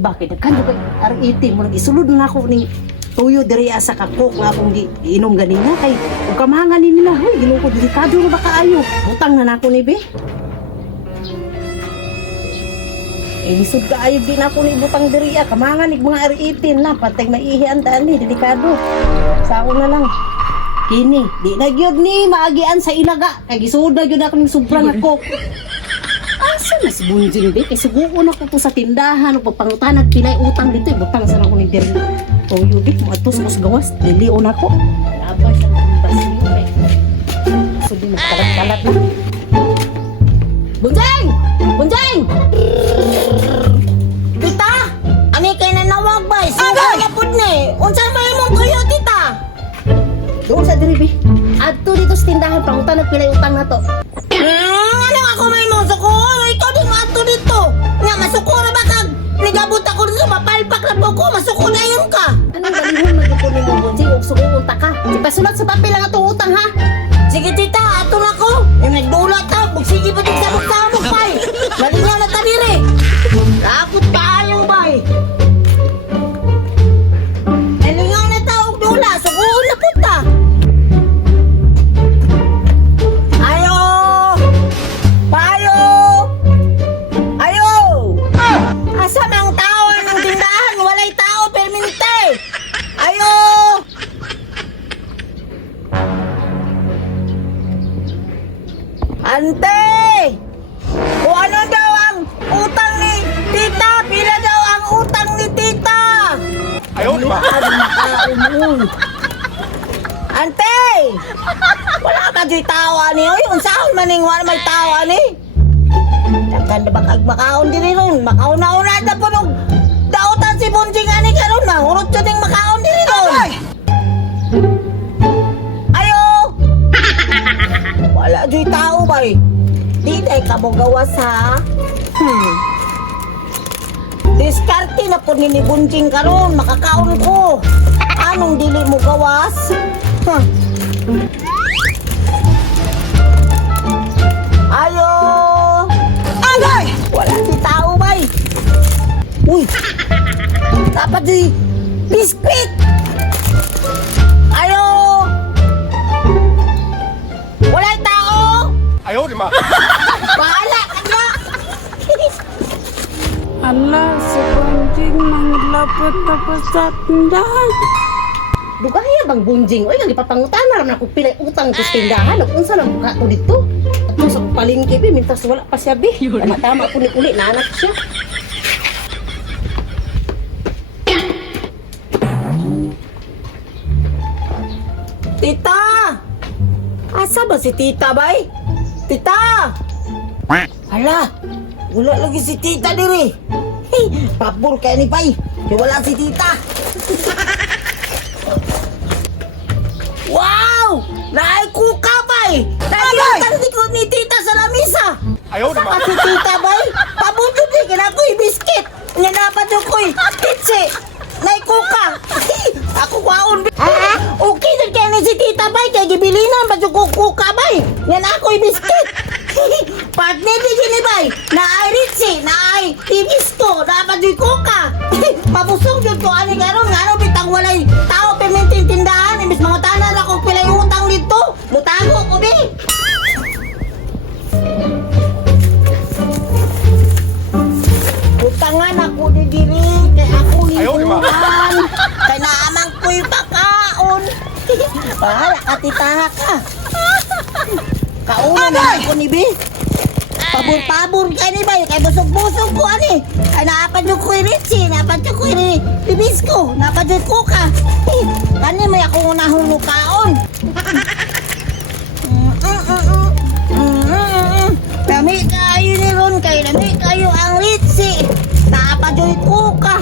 iba kay nagkano kay R80 mo nag-isulod na ako ning tuyo diri sa kakok nga akong giinom ganina kay ug kamahangan ni nila hoy ginuko delikado na ba kaayo butang na nako ni be. Lisod ka ayog din ako ni butang diri kamahangan ig mga R18 na patay maihian daan ni delikado. Sao na lang. Kini, di na gyud ni maagian sa ilaga kay gisuod na gyud ako ning sobrang ako. Asa na si Bunjing be kay suguon ako to sa tindahan ug papangutanag pilay utang dito butang sa ako ni diri. Toyo be mo atos mas gawas dilion ako. Aba siya ng basyo be. So di magkalat-kalat na. Bunjing! Bunjing! Tita, ani kay nanawag ba? Sugaya pud ni. Unsa may imong tuyo, tita? Doon sa diri be. Adto dito sa tindahan pangutanag pilay utang na to. Ano ako may imong sukuro? Ikaw din maadto dito. Nga masukuro ba kag nigabot ako dito mapalpak na po ko masukuro ayon ka. Anong galihon magkukunin mo Bunjing ug suguon ta ka. Ipasulat sa papel ang atong utang ha. Sige tita, ato na ko. Yung nagdulat ta, sige pa din sabog-sabog bay. Malingaw na ta diri. Rakot paayong bay. Malingaw na ta og dula, suguon na punta. Ayo! Payo! Ayo! Asa mang tao ng tindahan, walay tao permanente. Ayo! Ante! Kung ano daw ang utang ni tita? Pila daw ang utang ni tita? Ayaw, di ba? Ante! Wala ka dyan tawa ni. Uy, unsahon maning wala may tawa ni. Takkan na bakag makaon din ron. Makauna-una na po nung dautan si Bunjing ani karon na. Hurot siya ding makaon din ron. Ayo! Wala dyan tao ba eh. Di day ka mo gawas ha. Diskarte na po ni Bunjing karon. Makakaon ko. Anong dili mo gawas? Ayo! Agay! Wala si tao ba eh. Uy! Dapat di biskwit! Ayo! Wala tao! Ayaw, di ba? Bahala ka na! Ala, si Bunjing manglapot tapos sa tindahan. Dugaya bang Bunjing? Oy, nagipapangutana na ako pilay utang ko sa tindahan. Ug unsa lang buka ko dito? At sa palengke be mintas wala pa siya be. Tama ko ni uli na anak siya. Tita! Asa ba si tita bay? Tita! Hala! Wala lagi si tita diri. Hey, pabor kaya ni bay. Kaya wala si tita. Wow! Naikuka bay! Naikuka ni tita sa lamisa. Ayaw, di ba? Kasi tita bay, pabuto di kina ko'y biskit. Nga dapat yung ko'y pitsi. Naikuka. Ako kwaon. Okay na kaya ni si tita bay. Kaya gibilinan ba yung kuka bay. Nga na ako'y biskit. Partner di gini bay. Na ay ritsi. Na ay tibisco. Dapat yung kuka. Mabusog yun ko. Ani karon nga ano bitang walay tao pimenting tindahan. Imbis mga tanan ako pilay utang dito. Mutago ko be. Utangan ako di diri kay ako Ayaw, di ba? libuan kay naamang ko'y pakaon. Bahala ka titaha ka. Kaunan na ako ni Bi. Pabor-pabor kay ni Bay. Kay busog-busog ko ani. Ay naapad yung ko'y ritsi. Naapad yung ko'y bibisco. Naapad yung kuka. Kani may akong unahong lukaon. Lami kayo ni Ron. Kay lami kayo ang ritsi. Naapad yung kuka.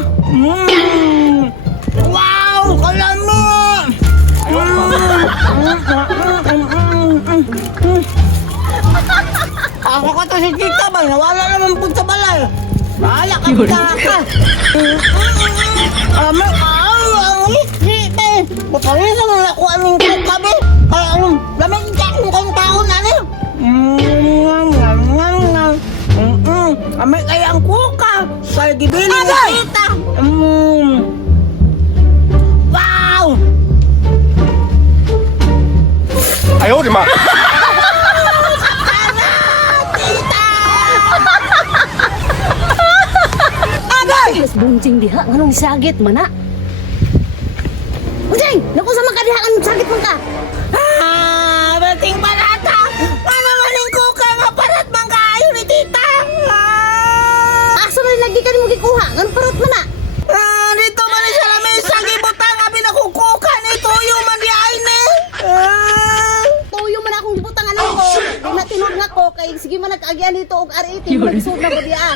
Wow! Kalami! Ayaw, di ba? Ako ka to si tita ba? Nawala naman po sa balay. Bahala ka ka. Alam mo, ang hisi be. Bakalisa mo na kung anong kuka be. Kaya anong, lamig ka kung kang taon na niyo. Kami kaya ang kuka. Kaya gibili ni tita. 哎呦我的妈！ Mas bunjing diha, nganong sagit man na? Bunjing! Naku sa mga diha, anong sagit man ka? Bating barata! Ano maning kuka nga parat mang kaayo ni tita? Asa na lagi ka ni mo gikuha? Nganong parot man na? Dito man ni sa lamesa, gibutang abi na kukuka ni tuyo man di ay ni. Tuyo man akong gibutang alam ko. Di matinog nga ko, kay sige man nag-agian dito og R18, mag-isod na ba diya?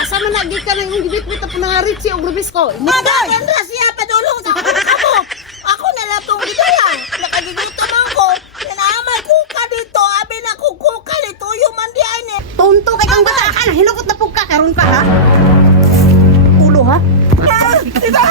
Asa man lagi ka na yung gibit-bit na panangarit siya og Rubisco? Agay! Ang rasya padulong sa ako. Ako na lang itong gitaya. Nakagigutom ako. Nanamay kuka dito. Abi na kukuka ni tuyo man di ay ni. Tonto kay kang bata ka na, hinukot na pug ka, karon pa ha? Ulo ha? Tita!